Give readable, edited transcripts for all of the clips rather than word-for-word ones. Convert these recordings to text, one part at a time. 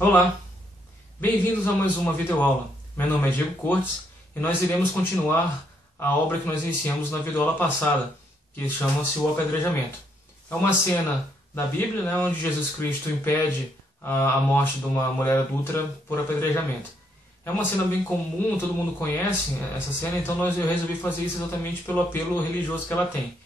Olá, bem-vindos a mais uma videoaula. Meu nome é Diego Cortes e nós iremos continuar a obra que nós iniciamos na videoaula passada, que chama-se o apedrejamento. É uma cena da Bíblia, né, onde Jesus Cristo impede a morte de uma mulher adúltera por apedrejamento. É uma cena bem comum, todo mundo conhece essa cena, então eu resolvi fazer isso exatamente pelo apelo religioso que ela tem.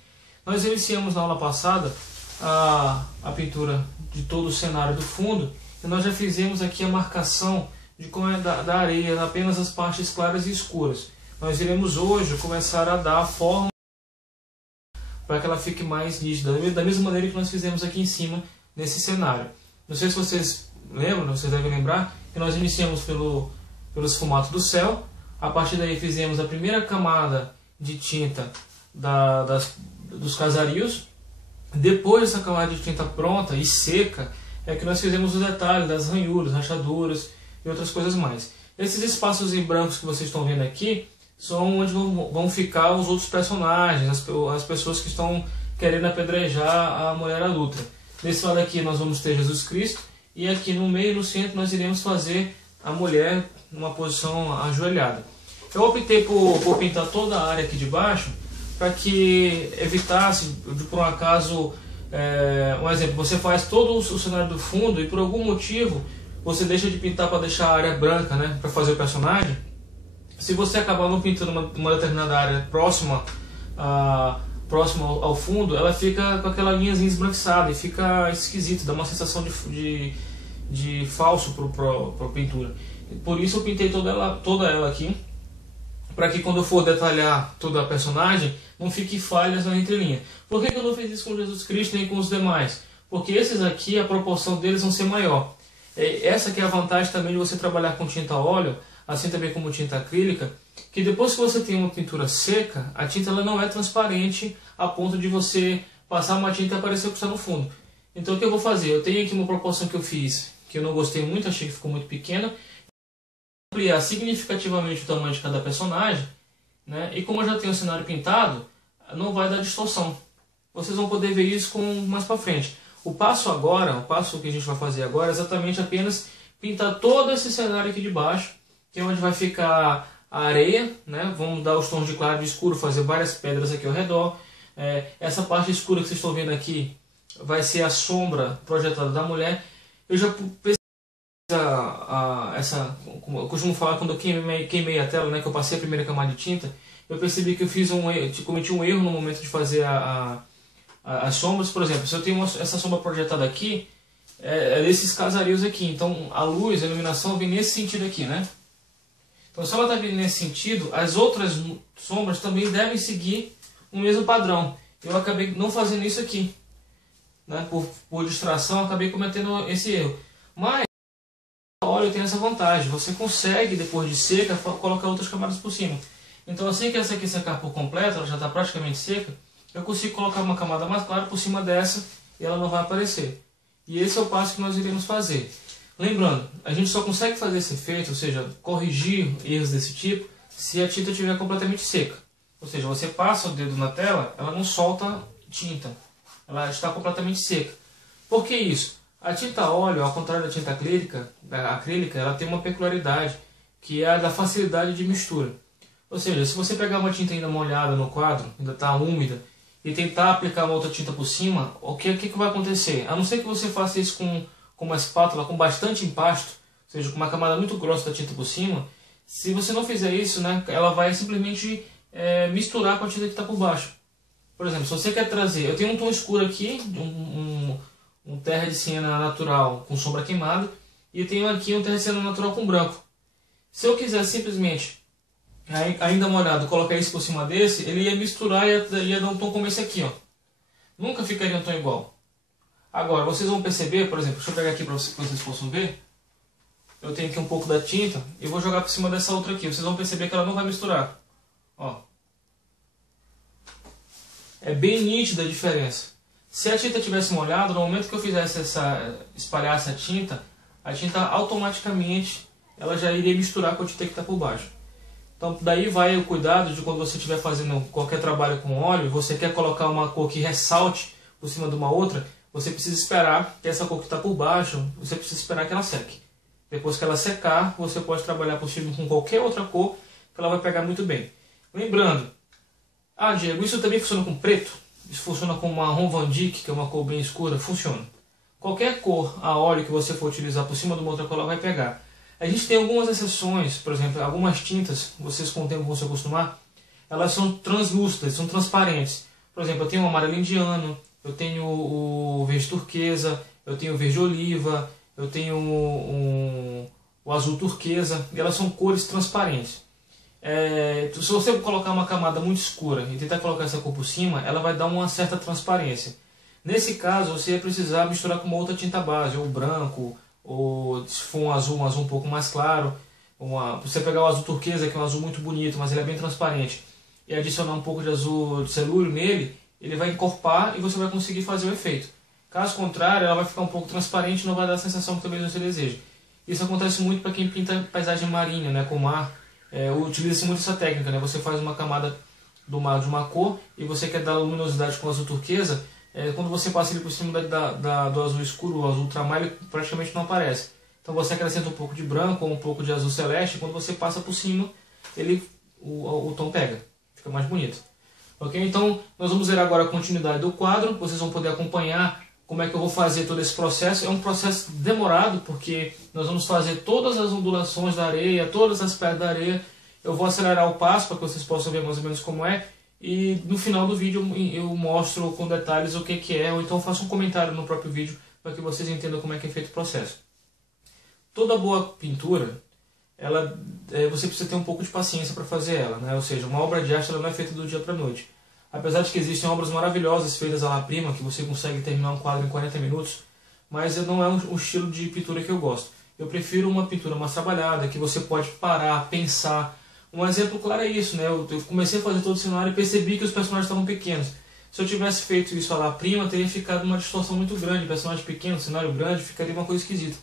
Nós iniciamos na aula passada a pintura de todo o cenário do fundo, e nós já fizemos aqui a marcação de como é da areia, apenas as partes claras e escuras. Nós iremos hoje começar a dar a forma para que ela fique mais nítida, da mesma maneira que nós fizemos aqui em cima, nesse cenário. Não sei se vocês lembram, vocês devem lembrar, que nós iniciamos pelo esfumato do céu. A partir daí fizemos a primeira camada de tinta dos casarios. Depois dessa camada de tinta pronta e seca, é que nós fizemos os detalhes das ranhuras, rachaduras e outras coisas mais. Esses espaços em brancos que vocês estão vendo aqui são onde vão ficar os outros personagens, as pessoas que estão querendo apedrejar a mulher adulta. Nesse lado aqui nós vamos ter Jesus Cristo, e aqui no meio, no centro, nós iremos fazer a mulher numa posição ajoelhada. Eu optei por pintar toda a área aqui de baixo para que evitasse, por um acaso, um exemplo, você faz todo o cenário do fundo e por algum motivo você deixa de pintar para deixar a área branca, né, para fazer o personagem. Se você acabar não pintando uma determinada área próxima ao fundo, ela fica com aquela linhazinha esbranquiçada e fica esquisito, dá uma sensação de falso para a pintura. Por isso eu pintei toda ela aqui, para que quando eu for detalhar toda a personagem não fique falhas na entrelinha. Por que eu não fiz isso com Jesus Cristo nem com os demais? Porque esses aqui, a proporção deles vão ser maior. Essa que é a vantagem também de você trabalhar com tinta a óleo, assim também como tinta acrílica, que depois que você tem uma pintura seca, a tinta ela não é transparente a ponto de você passar uma tinta e aparecer o que está no fundo. Então o que eu vou fazer? Eu tenho aqui uma proporção que eu fiz, que eu não gostei muito, achei que ficou muito pequena. Ampliar significativamente o tamanho de cada personagem, né? E como eu já tenho o cenário pintado, não vai dar distorção. Vocês vão poder ver isso mais para frente. O passo que a gente vai fazer agora é exatamente apenas pintar todo esse cenário aqui de baixo, que é onde vai ficar a areia, né? Vamos dar os tons de claro e de escuro, fazer várias pedras aqui ao redor. Essa parte escura que vocês estão vendo aqui vai ser a sombra projetada da mulher. Eu já como eu costumo falar, quando eu queimei a tela, né, que eu passei a primeira camada de tinta, eu percebi que eu cometi um erro no momento de fazer as sombras. Por exemplo, se eu tenho essa sombra projetada aqui, é desses casarios aqui, então a luz, a iluminação vem nesse sentido aqui, né? Então se ela está vindo nesse sentido, as outras sombras também devem seguir o mesmo padrão. Eu acabei não fazendo isso aqui, né? Por distração, acabei cometendo esse erro. Mas o óleo tem essa vantagem, você consegue, depois de seca, colocar outras camadas por cima. Então assim que essa aqui secar por completo, ela já está praticamente seca, eu consigo colocar uma camada mais clara por cima dessa e ela não vai aparecer. E esse é o passo que nós iremos fazer. Lembrando, a gente só consegue fazer esse efeito, ou seja, corrigir erros desse tipo, se a tinta estiver completamente seca. Ou seja, você passa o dedo na tela, ela não solta tinta, ela está completamente seca. Por que isso? A tinta a óleo, ao contrário da tinta acrílica, ela tem uma peculiaridade, que é a da facilidade de mistura. Ou seja, se você pegar uma tinta ainda molhada no quadro, ainda está úmida, e tentar aplicar uma outra tinta por cima, o que vai acontecer? A não ser que você faça isso com uma espátula com bastante empasto, ou seja, com uma camada muito grossa da tinta por cima, se você não fizer isso, né, ela vai simplesmente misturar com a tinta que está por baixo. Por exemplo, se você quer trazer... Eu tenho um tom escuro aqui, um terra de siena natural com sombra queimada, e tenho aqui um terra de siena natural com branco. Se eu quiser simplesmente, ainda molhado, colocar isso por cima desse, ele ia misturar e ia dar um tom como esse aqui, ó. Nunca ficaria um tom igual. Agora, vocês vão perceber, por exemplo, deixa eu pegar aqui para vocês possam ver. Eu tenho aqui um pouco da tinta e vou jogar por cima dessa outra aqui. Vocês vão perceber que ela não vai misturar. Ó. É bem nítida a diferença. Se a tinta tivesse molhada, no momento que eu fizesse espalhar essa tinta, a tinta automaticamente ela já iria misturar com a tinta que está por baixo. Então daí vai o cuidado de quando você estiver fazendo qualquer trabalho com óleo, você quer colocar uma cor que ressalte por cima de uma outra, você precisa esperar que essa cor que está por baixo, você precisa esperar que ela seque. Depois que ela secar, você pode trabalhar por cima com qualquer outra cor, que ela vai pegar muito bem. Lembrando, Diego, isso também funciona com preto? Isso funciona com marrom Van Dyck, que é uma cor bem escura? Funciona. Qualquer cor a óleo que você for utilizar por cima de uma outra cor, ela vai pegar. A gente tem algumas exceções, por exemplo, algumas tintas, vocês com o tempo vão se acostumar, elas são translúcidas, são transparentes. Por exemplo, eu tenho o amarelo indiano, eu tenho o verde turquesa, eu tenho o verde oliva, eu tenho o azul turquesa, e elas são cores transparentes. Se você colocar uma camada muito escura e tentar colocar essa cor por cima, ela vai dar uma certa transparência. Nesse caso, você vai precisar misturar com uma outra tinta base, ou branco, ou se for um azul um pouco mais claro. Você pegar o azul turquesa, que é um azul muito bonito, mas ele é bem transparente, e adicionar um pouco de azul de celúrio nele, ele vai encorpar e você vai conseguir fazer o efeito. Caso contrário, ela vai ficar um pouco transparente e não vai dar a sensação que também você deseja. Isso acontece muito para quem pinta paisagem marinha, né, com mar. Utiliza-se muito essa técnica, né? Você faz uma camada do mar de uma cor e você quer dar luminosidade com o azul turquesa. Quando você passa ele por cima do azul escuro, o azul ultramar, ele praticamente não aparece. Então você acrescenta um pouco de branco ou um pouco de azul celeste, e quando você passa por cima, o tom pega, fica mais bonito. Ok? Então nós vamos ver agora a continuidade do quadro, vocês vão poder acompanhar como é que eu vou fazer todo esse processo. É um processo demorado, porque nós vamos fazer todas as ondulações da areia, todas as pedras da areia. Eu vou acelerar o passo para que vocês possam ver mais ou menos como é. E no final do vídeo eu mostro com detalhes o que é, ou então faço um comentário no próprio vídeo para que vocês entendam como é que é feito o processo. Toda boa pintura, você precisa ter um pouco de paciência para fazer ela, né? Ou seja, uma obra de arte ela não é feita do dia para a noite. Apesar de que existem obras maravilhosas feitas à la prima, que você consegue terminar um quadro em 40 minutos, mas não é um estilo de pintura que eu gosto. Eu prefiro uma pintura mais trabalhada, que você pode parar, pensar. Um exemplo claro é isso, né? Eu comecei a fazer todo o cenário e percebi que os personagens estavam pequenos. Se eu tivesse feito isso à la prima, teria ficado uma distorção muito grande. Personagem pequeno, cenário grande, ficaria uma coisa esquisita.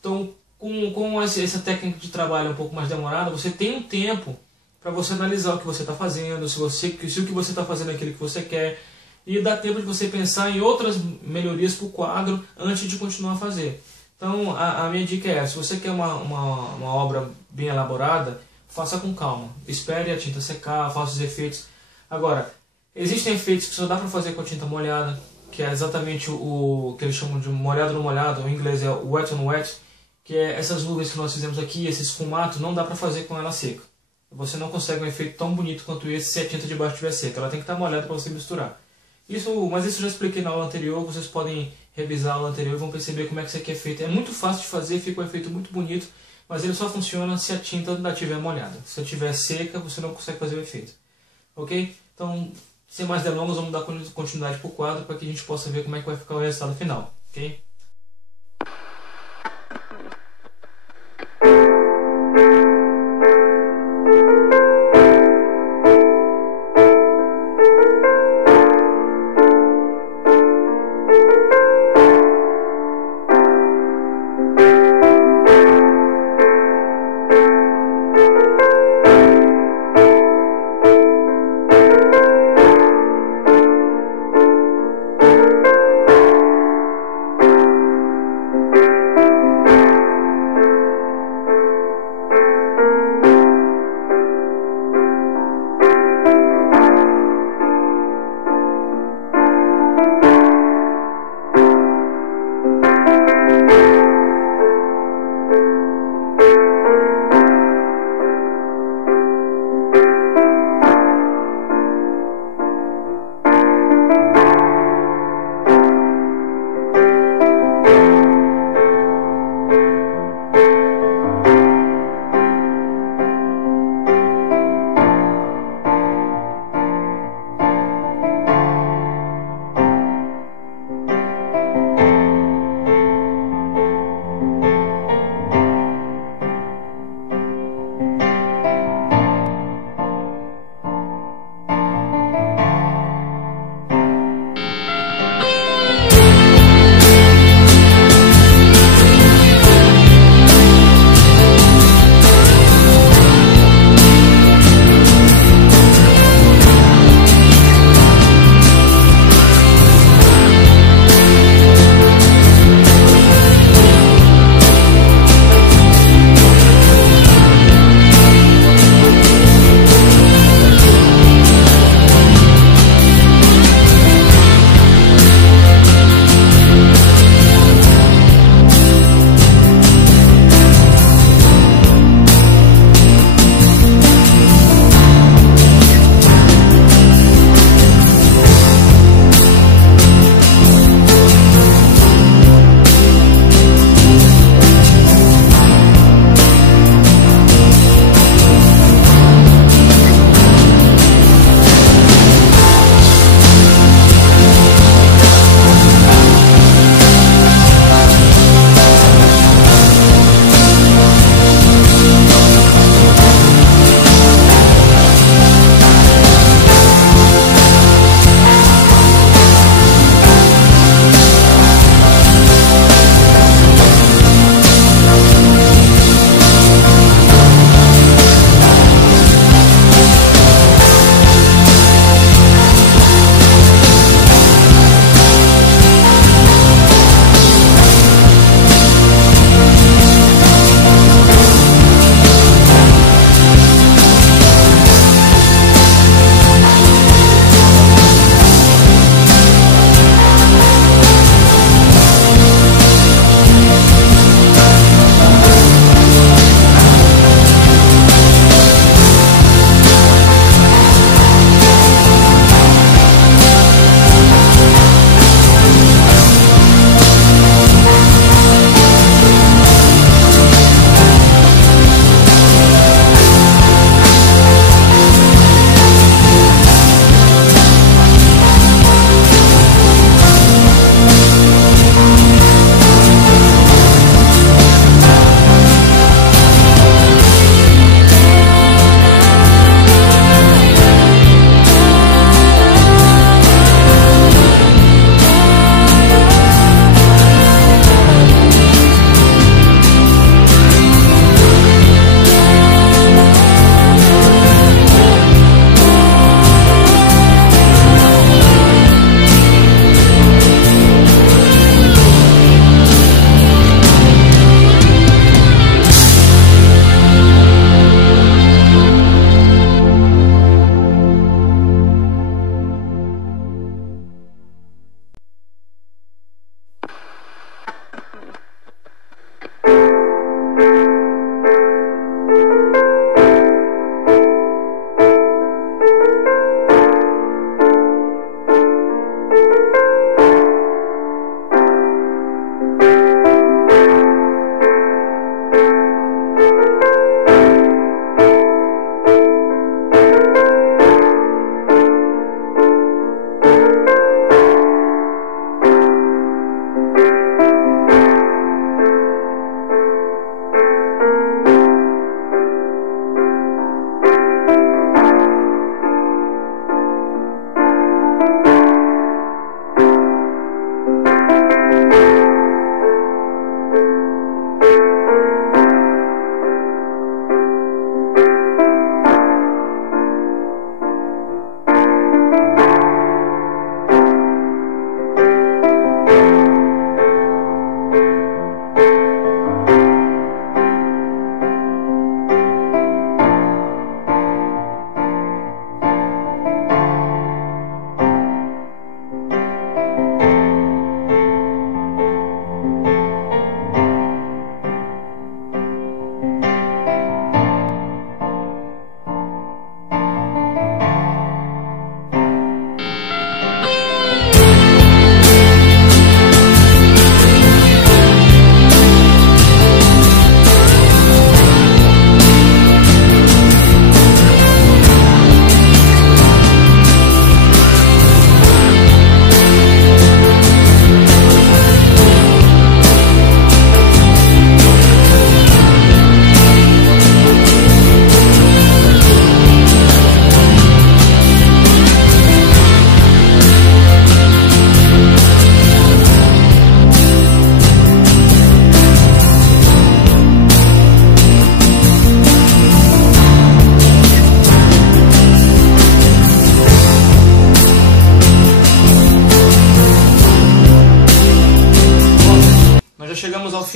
Então, com essa técnica de trabalho um pouco mais demorada, você tem um tempo para você analisar o que você está fazendo, se o que você está fazendo é aquilo que você quer, e dá tempo de você pensar em outras melhorias para o quadro antes de continuar a fazer. Então a minha dica é, se você quer uma obra bem elaborada, faça com calma, espere a tinta secar, faça os efeitos. Agora, existem efeitos que só dá para fazer com a tinta molhada, que é exatamente o que eles chamam de molhado no molhado, em inglês é wet on wet, que é essas nuvens que nós fizemos aqui, esse esfumato, não dá para fazer com ela seca. Você não consegue um efeito tão bonito quanto esse se a tinta de baixo estiver seca. Ela tem que estar molhada para você misturar. Mas isso eu já expliquei na aula anterior. Vocês podem revisar a aula anterior e vão perceber como é que isso aqui é feito. É muito fácil de fazer, fica um efeito muito bonito, mas ele só funciona se a tinta ainda estiver molhada. Se ela estiver seca, você não consegue fazer o efeito. Ok? Então, sem mais delongas, vamos dar continuidade para o quadro para que a gente possa ver como é que vai ficar o resultado final. Ok?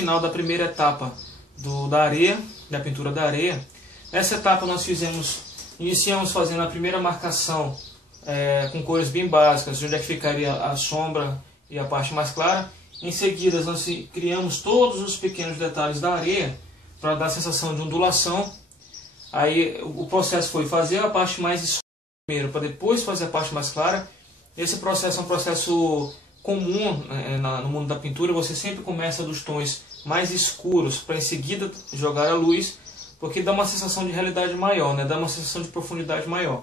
final da primeira etapa da areia, da pintura da areia. Nessa etapa nós iniciamos fazendo a primeira marcação com cores bem básicas, onde é que ficaria a sombra e a parte mais clara. Em seguida nós criamos todos os pequenos detalhes da areia para dar a sensação de ondulação. Aí o processo foi fazer a parte mais escura primeiro, para depois fazer a parte mais clara. Esse processo é um processo comum no mundo da pintura. Você sempre começa dos tons mais escuros para em seguida jogar a luz, porque dá uma sensação de realidade maior, né? Dá uma sensação de profundidade maior.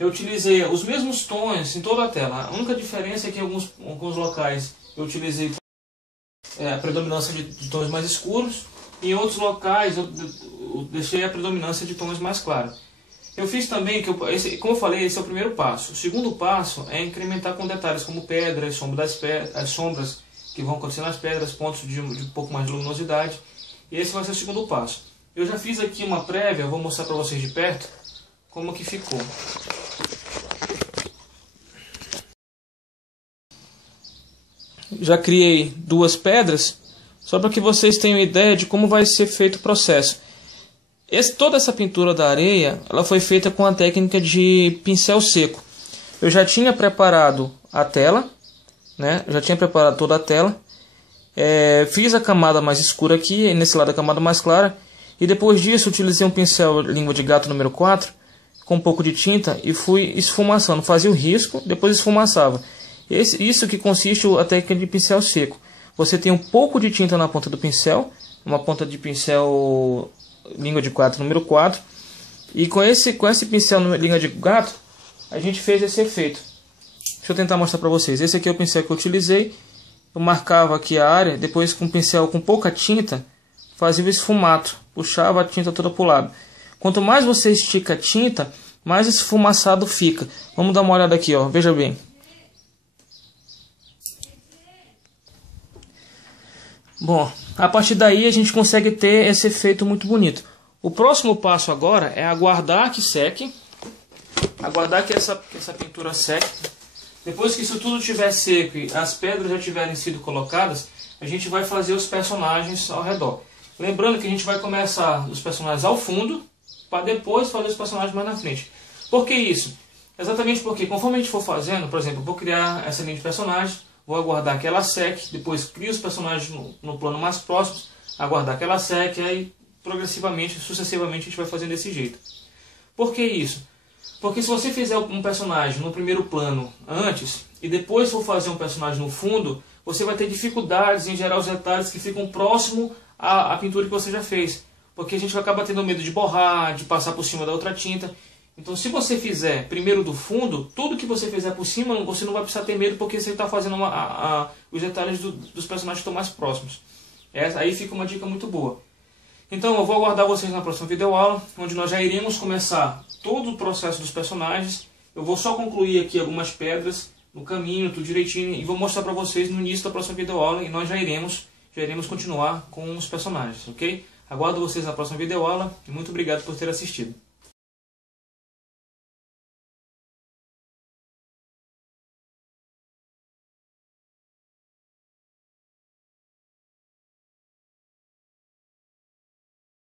Eu utilizei os mesmos tons em toda a tela. A única diferença é que em alguns locais eu utilizei a predominância de tons mais escuros, e em outros locais eu deixei a predominância de tons mais claros. Eu fiz também, como eu falei, esse é o primeiro passo. O segundo passo é incrementar com detalhes como pedras, as sombras que vão acontecer nas pedras, pontos de um pouco mais de luminosidade. E esse vai ser o segundo passo. Eu já fiz aqui uma prévia, eu vou mostrar para vocês de perto como que ficou. Já criei duas pedras, só para que vocês tenham ideia de como vai ser feito o processo. Toda essa pintura da areia, ela foi feita com a técnica de pincel seco. Eu já tinha preparado a tela, né? Eu já tinha preparado toda a tela. Fiz a camada mais escura aqui, nesse lado a camada mais clara. E depois disso utilizei um pincel língua de gato número 4, com um pouco de tinta, e fui esfumaçando. Fazia o risco, depois esfumaçava. Isso que consiste a técnica de pincel seco. Você tem um pouco de tinta na ponta do pincel, uma ponta de pincel língua de gato número 4, e com esse pincel língua de gato a gente fez esse efeito. Deixa eu tentar mostrar para vocês. Esse aqui é o pincel que eu utilizei. Eu marcava aqui a área, depois com o pincel com pouca tinta fazia o esfumato, puxava a tinta toda para o lado. Quanto mais você estica a tinta, mais esfumaçado fica. Vamos dar uma olhada aqui, ó. Veja bem. Bom, a partir daí a gente consegue ter esse efeito muito bonito. O próximo passo agora é aguardar que seque. Aguardar que essa pintura seque. Depois que isso tudo estiver seco e as pedras já tiverem sido colocadas, a gente vai fazer os personagens ao redor. Lembrando que a gente vai começar os personagens ao fundo, para depois fazer os personagens mais na frente. Por que isso? Exatamente porque conforme a gente for fazendo, por exemplo, eu vou criar essa linha de personagens, vou aguardar que ela seque, depois crio os personagens no plano mais próximo, aguardar que ela seque, aí progressivamente, sucessivamente a gente vai fazendo desse jeito. Por que isso? Porque se você fizer um personagem no primeiro plano antes, e depois for fazer um personagem no fundo, você vai ter dificuldades em gerar os detalhes que ficam próximo à pintura que você já fez. Porque a gente vai acabar tendo medo de borrar, de passar por cima da outra tinta. Então, se você fizer primeiro do fundo, tudo que você fizer por cima, você não vai precisar ter medo, porque você está fazendo os detalhes dos personagens que estão mais próximos. Aí fica uma dica muito boa. Então, eu vou aguardar vocês na próxima videoaula, onde nós já iremos começar todo o processo dos personagens. Eu vou só concluir aqui algumas pedras no caminho, tudo direitinho, e vou mostrar para vocês no início da próxima videoaula, e nós já iremos continuar com os personagens, ok? Aguardo vocês na próxima videoaula, e muito obrigado por ter assistido.